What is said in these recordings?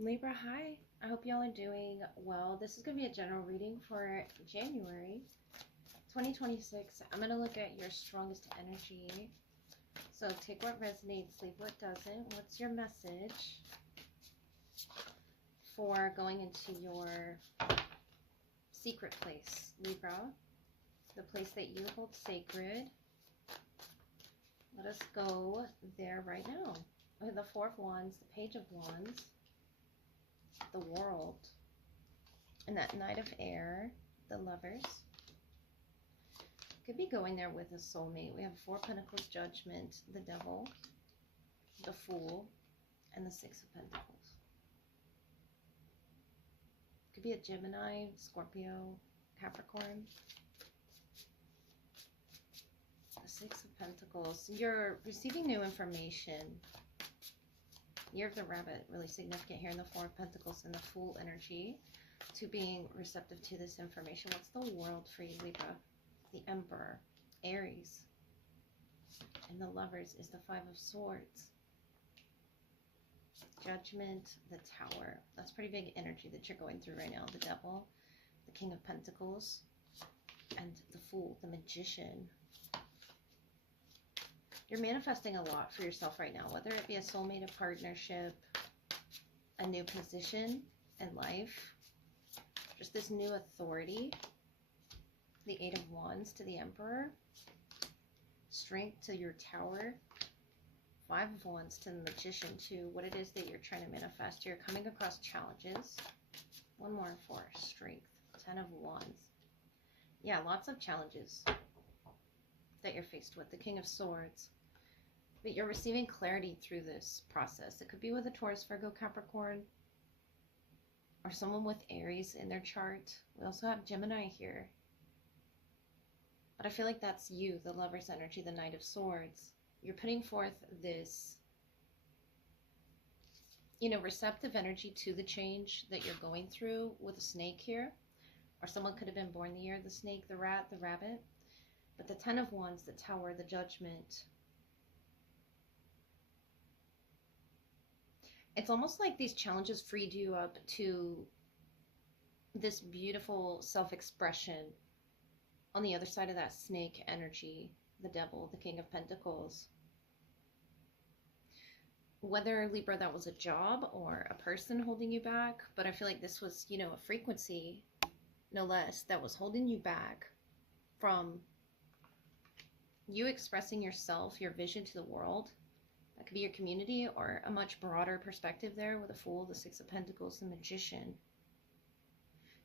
Libra, hi. I hope y'all are doing well. This is going to be a general reading for January 2026. I'm going to look at your strongest energy. So take what resonates, leave what doesn't. What's your message for going into your secret place, Libra? The place that you hold sacred. Let us go there right now. We have the Four of Wands, the Page of Wands, the World, and that Knight of Air, the Lovers. Could be going there with a soulmate. We have Four of Pentacles, Judgment, the Devil, the Fool, and the Six of Pentacles. Could be a Gemini, Scorpio, Capricorn. The Six of Pentacles. You're receiving new information. Year of the Rabbit, really significant here in the Four of Pentacles and the Fool energy to being receptive to this information. What's the World for you, Libra? The Emperor, Aries, and the Lovers is the Five of Swords. Judgment, the Tower. That's pretty big energy that you're going through right now. The Devil, the King of Pentacles, and the Fool, the Magician. You're manifesting a lot for yourself right now, whether it be a soulmate, a partnership, a new position in life, just this new authority. The Eight of Wands to the Emperor, strength to your Tower, Five of Wands to the Magician, to what it is that you're trying to manifest. You're coming across challenges. One more for strength, Ten of Wands. Yeah, lots of challenges that you're faced with. The King of Swords. But you're receiving clarity through this process. It could be with a Taurus, Virgo, Capricorn, or someone with Aries in their chart. We also have Gemini here. But I feel like that's you, the Lover's energy, the Knight of Swords. You're putting forth this, receptive energy to the change that you're going through with a snake here. Or someone could have been born the year of the snake, the rat, the rabbit. But the Ten of Wands, the Tower, the Judgment. It's almost like these challenges freed you up to this beautiful self-expression on the other side of that snake energy, the Devil, the King of Pentacles. Whether, Libra, that was a job or a person holding you back, but I feel like this was, a frequency, no less, that was holding you back from you expressing yourself, your vision to the world. That could be your community or a much broader perspective there with the Fool, the Six of Pentacles, the Magician.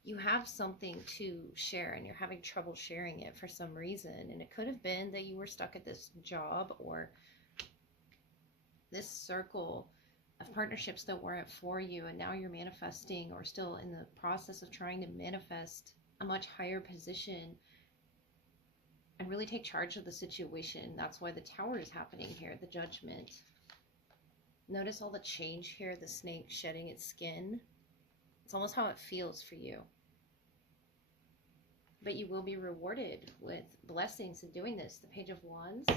You have something to share and you're having trouble sharing it for some reason. And it could have been that you were stuck at this job or this circle of partnerships that weren't for you. And now you're manifesting or still in the process of trying to manifest a much higher position and really take charge of the situation. That's why the Tower is happening here, the Judgment. Notice all the change here, the snake shedding its skin. It's almost how it feels for you. But you will be rewarded with blessings in doing this. The Page of Wands.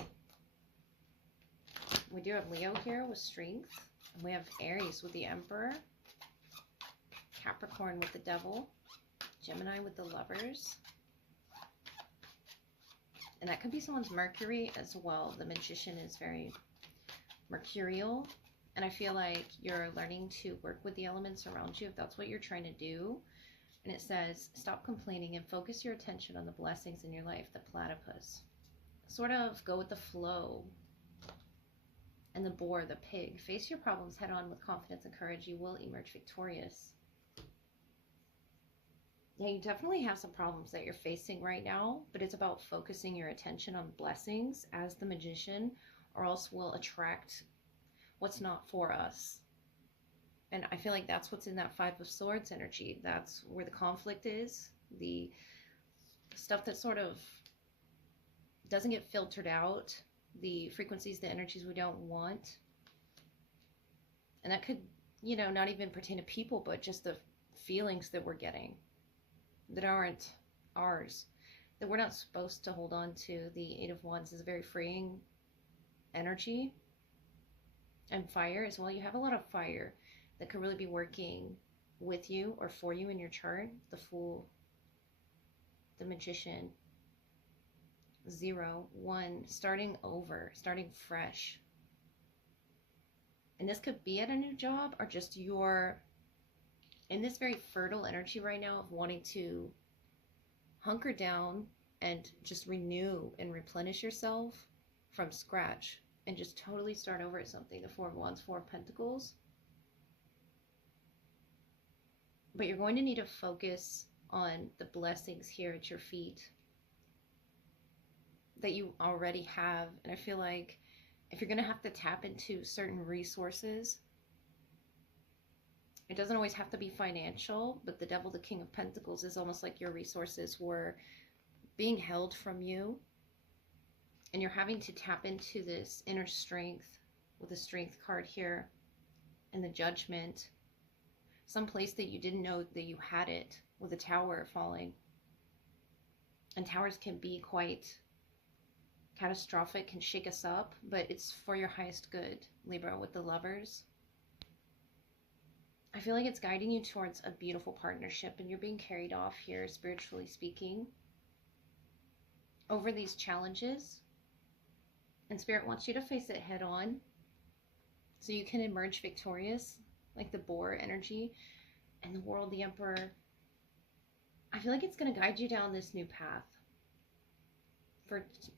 We do have Leo here with strength. And we have Aries with the Emperor. Capricorn with the Devil. Gemini with the Lovers. And that could be someone's Mercury as well. The Magician is very mercurial. And I feel like you're learning to work with the elements around you if that's what you're trying to do. And it says, stop complaining and focus your attention on the blessings in your life, the Platypus. Sort of go with the flow. And the Boar, the Pig. Face your problems head on with confidence and courage. You will emerge victorious. Yeah, you definitely have some problems that you're facing right now, but it's about focusing your attention on blessings as the Magician, or else we'll attract what's not for us. And I feel like that's what's in that Five of Swords energy. That's where the conflict is. The stuff that sort of doesn't get filtered out. The frequencies, the energies we don't want. And that could, not even pertain to people, but just the feelings that we're getting that aren't ours. That we're not supposed to hold on to. The Eight of Wands is a very freeing energy. And fire as well. You have a lot of fire. that could really be working with you or for you in your chart. The Fool, the Magician, 0, 1, starting over, starting fresh. And this could be at a new job, or just you're in this very fertile energy right now of wanting to hunker down and just renew and replenish yourself from scratch and just totally start over at something. The 4 of Wands, 4 of Pentacles. But you're going to need to focus on the blessings here at your feet that you already have. And I feel like if you're going to have to tap into certain resources, it doesn't always have to be financial, but the Devil, the King of Pentacles, is almost like your resources were being held from you. And you're having to tap into this inner strength with the Strength card here and the Judgment. Some place that you didn't know that you had it, with a Tower falling. And towers can be quite catastrophic, can shake us up, but it's for your highest good, Libra, with the Lovers. I feel like it's guiding you towards a beautiful partnership, and you're being carried off here, spiritually speaking, over these challenges. And Spirit wants you to face it head on so you can emerge victorious, like the Boar energy and the World, the Emperor. I feel like it's going to guide you down this new path.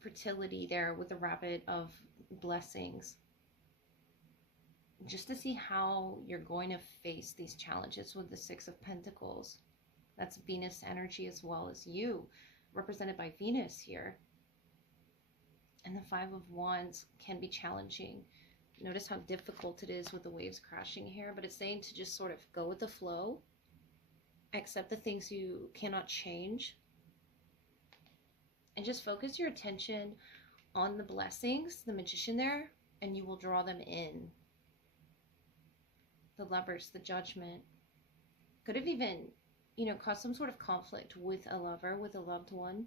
Fertility there with the Rabbit of blessings. Just to see how you're going to face these challenges with the 6 of Pentacles. That's Venus energy as well as you, represented by Venus here. And the 5 of Wands can be challenging. Notice how difficult it is with the waves crashing here, but it's saying to just sort of go with the flow, accept the things you cannot change, and just focus your attention on the blessings, the Magician there, and you will draw them in. The Lovers, the Judgment. Could have even, caused some sort of conflict with a lover, with a loved one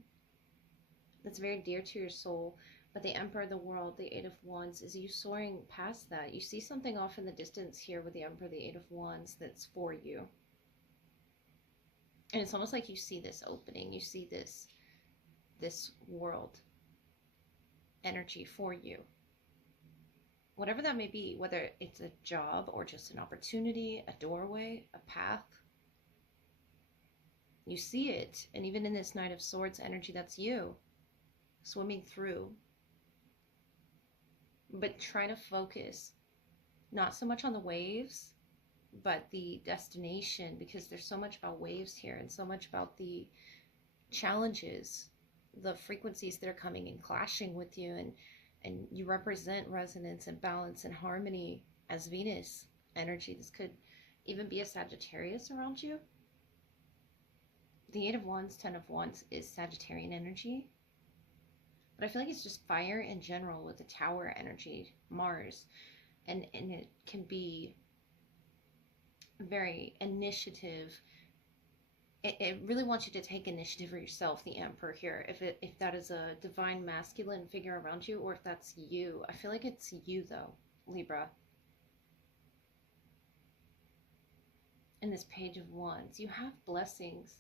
that's very dear to your soul. But the Emperor, the World, the 8 of Wands, is you soaring past that. You see something off in the distance here with the Emperor, the 8 of Wands, that's for you. And it's almost like you see this opening. You see this world energy for you. Whatever that may be, whether it's a job or just an opportunity, a doorway, a path. You see it. And even in this Knight of Swords energy, that's you swimming through. But trying to focus not so much on the waves, but the destination, because there's so much about waves here and so much about the challenges, the frequencies that are coming and clashing with you, and you represent resonance and balance and harmony as Venus energy. This could even be a Sagittarius around you. The 8 of Wands, 10 of Wands is Sagittarian energy. But I feel like it's just fire in general with the Tower energy, Mars. And it can be very initiative. It really wants you to take initiative for yourself, the Emperor here. If that is a divine masculine figure around you, or if that's you. I feel like it's you though, Libra. In this Page of Wands, you have blessings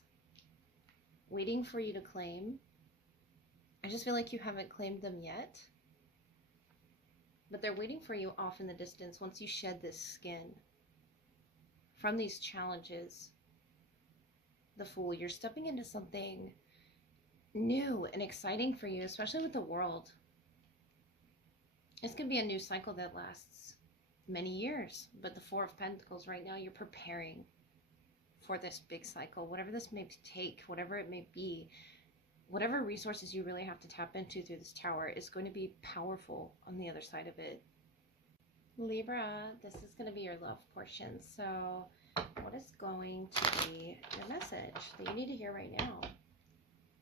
waiting for you to claim. I just feel like you haven't claimed them yet. But they're waiting for you off in the distance once you shed this skin from these challenges. The Fool, you're stepping into something new and exciting for you, especially with the World. It's going to be a new cycle that lasts many years. But the 4 of Pentacles right now, you're preparing for this big cycle. Whatever this may take, whatever it may be, whatever resources you really have to tap into through this Tower is going to be powerful on the other side of it. Libra, this is going to be your love portion. So what is going to be your message that you need to hear right now?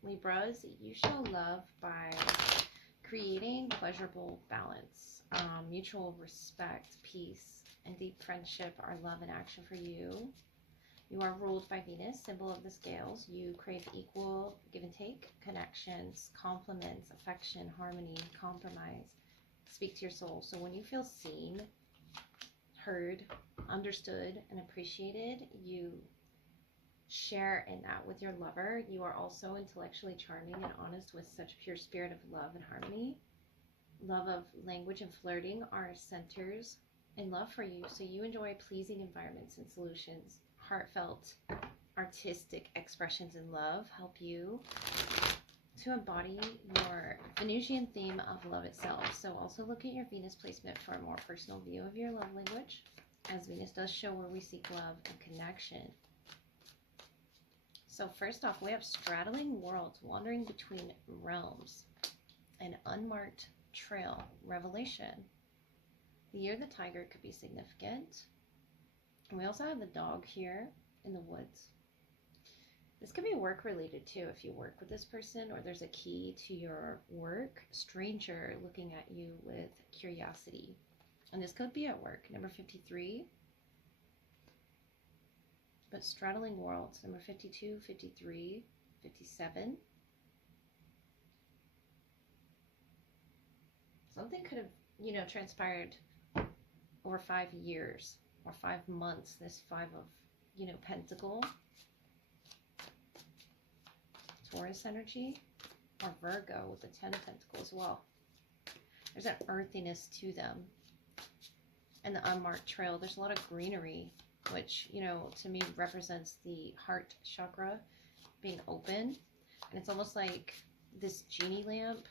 Libras, you show love by creating pleasurable balance, mutual respect, peace, and deep friendship are love in action for you. You are ruled by Venus, symbol of the scales. You crave equal give and take, connections, compliments, affection, harmony, compromise. Speak to your soul. So when you feel seen, heard, understood, and appreciated. You share in that with your lover. You are also intellectually charming and honest with such pure spirit of love and harmony. Love of language and flirting are centers in love for you. So you enjoy pleasing environments and solutions. Heartfelt, artistic expressions in love help you to embody your Venusian theme of love itself. So also look at your Venus placement for a more personal view of your love language, as Venus does show where we seek love and connection. So first off, we have straddling worlds, wandering between realms, an unmarked trail, revelation. The year of the tiger could be significant. And we also have the dog here in the woods. This could be work related too, if you work with this person or there's a key to your work. Stranger looking at you with curiosity. And this could be at work. Number 53. But straddling worlds. Number 52, 53, 57. Something could have, transpired over 5 years or 5 months. This 5 of, Pentacle. Taurus energy, or Virgo with the 10 of Pentacles as well. There's an earthiness to them. And the unmarked trail, there's a lot of greenery, which, to me represents the heart chakra being open. And it's almost like this genie lamp,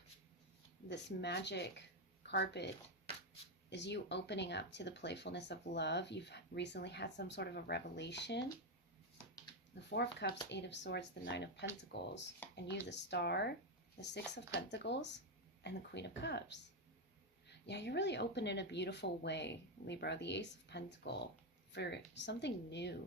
this magic carpet is you opening up to the playfulness of love. You've recently had some sort of a revelation. The 4 of Cups, 8 of Swords, the 9 of Pentacles, and you, the Star, the 6 of Pentacles, and the Queen of Cups. Yeah, you're really open in a beautiful way, Libra. The Ace of Pentacles for something new.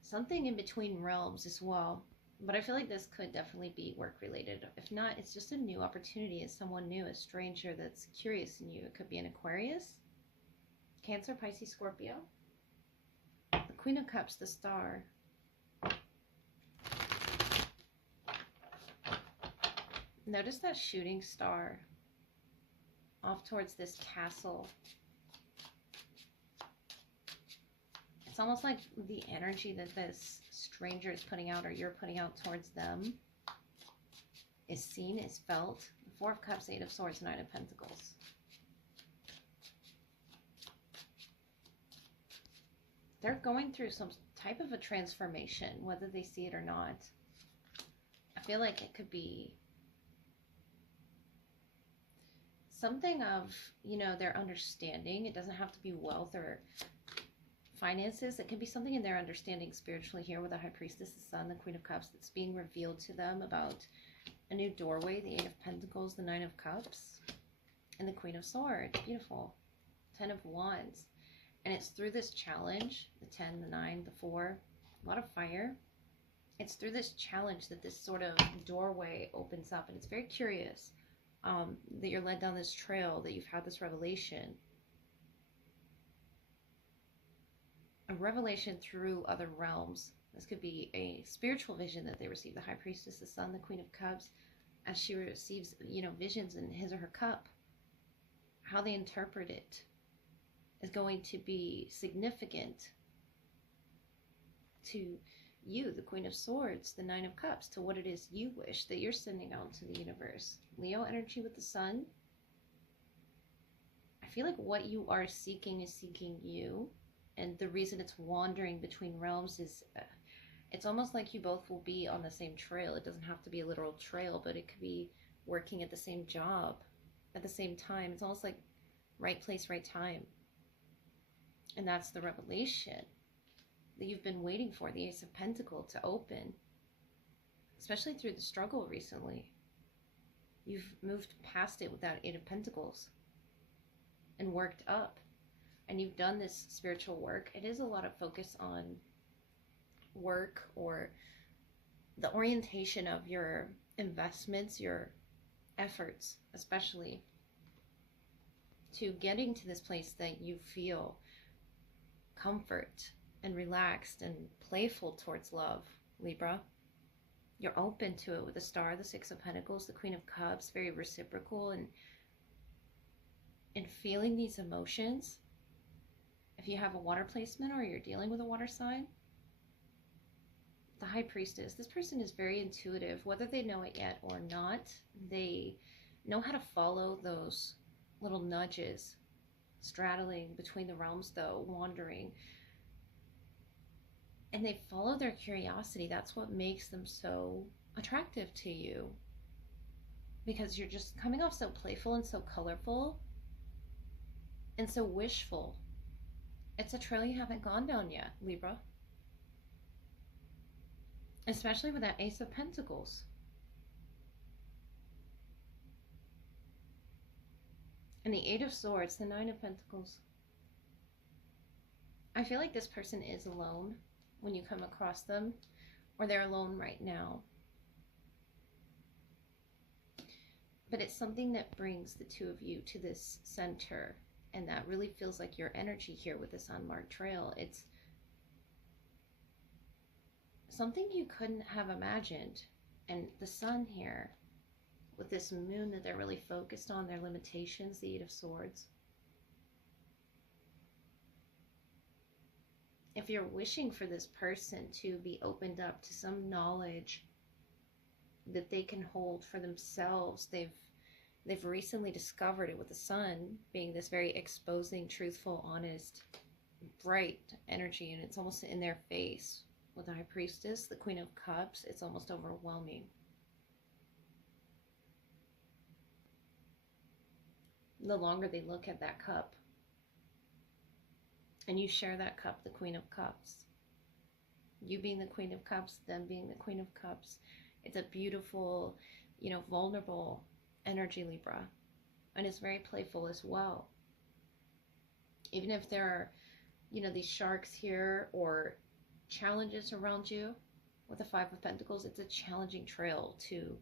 Something in between realms as well. But I feel like this could definitely be work-related. If not, it's just a new opportunity. It's someone new, a stranger that's curious in you. It could be an Aquarius, Cancer, Pisces, Scorpio. Queen of Cups, the Star. Notice that shooting star off towards this castle. It's almost like the energy that this stranger is putting out, or you're putting out towards them, is seen, is felt. The 4 of Cups, 8 of Swords, 9 of Pentacles. They're going through some type of a transformation, whether they see it or not. I feel like it could be something of, their understanding. It doesn't have to be wealth or finances. It can be something in their understanding spiritually here with the High Priestess, the Sun, the Queen of Cups, that's being revealed to them about a new doorway, the 8 of Pentacles, the 9 of Cups, and the Queen of Swords. Beautiful. 10 of Wands. And it's through this challenge, the 10, the 9, the 4, a lot of fire. It's through this challenge that this sort of doorway opens up. And it's very curious that you're led down this trail, that you've had this revelation. A revelation through other realms. This could be a spiritual vision that they receive. The High Priestess, the Sun, the Queen of Cups, as she receives, visions in his or her cup. How they interpret it is going to be significant to you, the Queen of Swords, the 9 of Cups, to what it is you wish that you're sending out to the universe. Leo energy with the Sun. I feel like what you are seeking is seeking you, and the reason it's wandering between realms is it's almost like you both will be on the same trail. It doesn't have to be a literal trail, but it could be working at the same job at the same time. It's almost like right place, right time. And that's the revelation that you've been waiting for, the Ace of Pentacles to open, especially through the struggle recently. You've moved past it with that 8 of Pentacles and worked up, and you've done this spiritual work. It is a lot of focus on work, or the orientation of your investments, your efforts, especially to getting to this place that you feel comfort and relaxed and playful towards love, Libra. You're open to it with the Star, the 6 of Pentacles, the Queen of Cups, very reciprocal, and and feeling these emotions. If you have a water placement or you're dealing with a water sign, the High Priestess, this person is very intuitive, whether they know it yet or not. They know how to follow those little nudges, straddling between the realms, though, wandering. And they follow their curiosity. That's what makes them so attractive to you, because you're just coming off so playful and so colorful and so wishful. It's a trail you haven't gone down yet, Libra. Especially with that Ace of Pentacles. And the Eight of Swords, the Nine of Pentacles. I feel like this person is alone when you come across them, or they're alone right now. But it's something that brings the two of you to this center, and that really feels like your energy here with this unmarked trail. It's something you couldn't have imagined. And the sun here, with this moon that they're really focused on, their limitations, the Eight of Swords. If you're wishing for this person to be opened up to some knowledge that they can hold for themselves, they've recently discovered it with the sun being this very exposing, truthful, honest, bright energy, and it's almost in their face. With the High Priestess, the Queen of Cups, it's almost overwhelming. The longer they look at that cup, and you share that cup, the Queen of Cups, you being the Queen of Cups, them being the Queen of Cups, it's a beautiful, vulnerable energy, Libra. And it's very playful as well. Even if there are, these sharks here or challenges around you, with the Five of Pentacles, it's a challenging trail to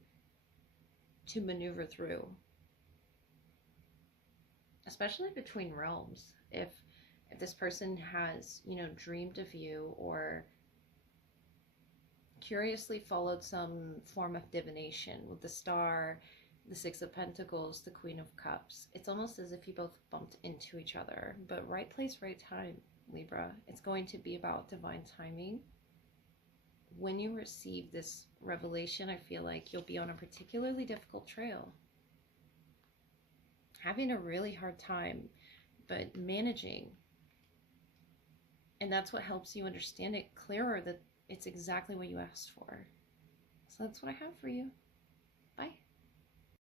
maneuver through. Especially between realms. If this person has, dreamed of you or curiously followed some form of divination with the Star, the Six of Pentacles, the Queen of Cups. It's almost as if you both bumped into each other. But right place, right time, Libra. It's going to be about divine timing. When you receive this revelation, I feel like you'll be on a particularly difficult trail. Having a really hard time, but managing. And that's what helps you understand it clearer, that it's exactly what you asked for. So that's what I have for you.